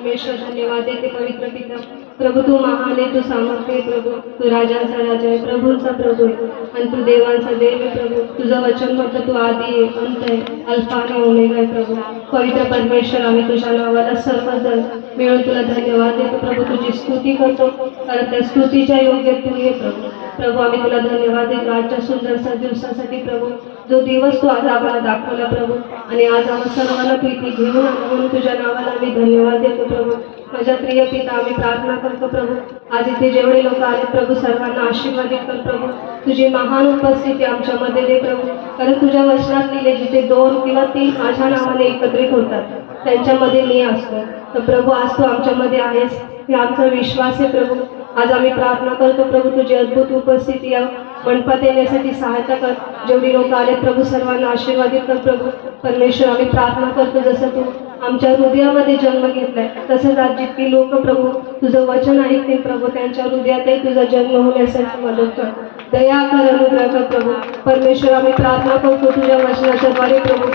परमेश्वर धन्यवाद देते पवित्र पिता प्रभू तू महान आहे, तू सामर्थ्य आहे प्रभू, तू राजांचा राजा आहे, प्रभूंचा प्रभू आहे आणि तू देवांचा देव आहे प्रभू. तुझं वचन म्हटलं तू आदी आहे, अंत आहे, अल्फा आणि ओमेगा आहे प्रभू. पवित्र परमेश्वर आम्ही तुझ्या नावाला सर्वजण मिळून तुला धन्यवाद देतो प्रभू. तुझी स्तुती करतो कारण त्या स्तुतीच्या योग्य तू ये प्रभू. प्रभू आम्ही तुला धन्यवाद देतो आजच्या सुंदरसा दिवसासाठी प्रभू, जो दिवस तू आज आम्हाला दाखवला प्रभू आणि आज आम्हाला सर्वांना तू इथे घेऊन आला म्हणून तुझ्या नावाला आम्ही धन्यवाद देतो प्रभू. माझ्या प्रिय पिता आम्ही प्रार्थना करतो प्रभू, आज इथे जेवढे लोक आले प्रभू सर्वांना आशीर्वादित कर प्रभू. तुझी महान उपस्थिती आमच्यामध्ये दे प्रभू, कारण तुझ्या वचनात लिहिले जिथे 2 किंवा 3 माझ्या नावाने एकत्रित होतात त्यांच्यामध्ये मी असतो. तर प्रभू आज तू आमच्यामध्ये आहेस हे आमचा विश्वास आहे प्रभू. आज आम्ही प्रार्थना करतो प्रभू, तुझी अद्भुत उपस्थिती या मंडपात येण्यासाठी सहायता कर. जेवढी लोक आले प्रभू सर्वांना आशीर्वादित कर प्रभू. परमेश्वर आम्ही प्रार्थना करतो जसं तू आमच्या हृदयामध्ये जन्म घेतलाय तसंच आज जितकी लोक प्रभू तुझं वचन ऐकतील प्रभू त्यांच्या हृदयातही तुझा जन्म होण्यासाठी मदत कर. दया कर, अनुग्रह कर प्रभू. परमेश्वर आम्ही प्रार्थना करतो तुझ्या वचनाच्या द्वारे प्रभू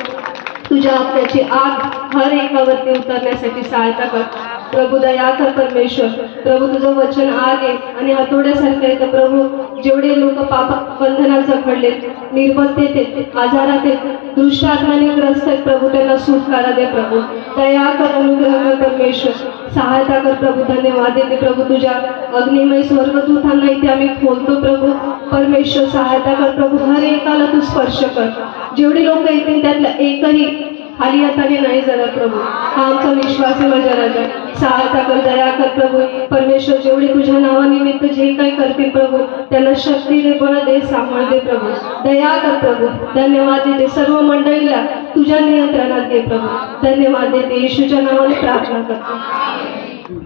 तुझ्या आत्म्याची आग हर एकावरती उतरण्यासाठी सहायता कर प्रभू. दया कर परमेश्वर. प्रभू तुझं वचन आग आहे आणि हातोड्यासारखं आहे. तर प्रभू जेवढे लोक पाप बंधनात जखडले, निर्बलतेत आहेत, आजारात आहेत, दुष्ट आत्म्याने ग्रस्त आहेत प्रभू त्यांना सुटकारा दे प्रभू. दया कर, अनुग्रह कर परमेश्वर. सहायता कर प्रभू. धन्यवाद देते प्रभू तुझ्या अग्निमय स्वर्गदूतांना इथे आम्ही खोलतो प्रभू. परमेश्वर सहायता कर प्रभू. हर एकाला तू स्पर्श कर. जेवढे लोक येतील त्यातला एकही खाली हाताने नाही जरा प्रभू. हा आमचा विश्वास आहे माझ्या राजा. सहायता कर, दया कर प्रभू. परमेश्वर जेवढे तुझ्या नावानिमित्त जे काही करतील प्रभू त्यांना शक्ती दे, बळ दे, सामळ दे प्रभू. दया कर प्रभू. धन्यवाद देते सर्व मंडळीला तुझ्या नियंत्रणात घे प्रभू. धन्यवाद देते येशूच्या नावाने प्रार्थना करतो.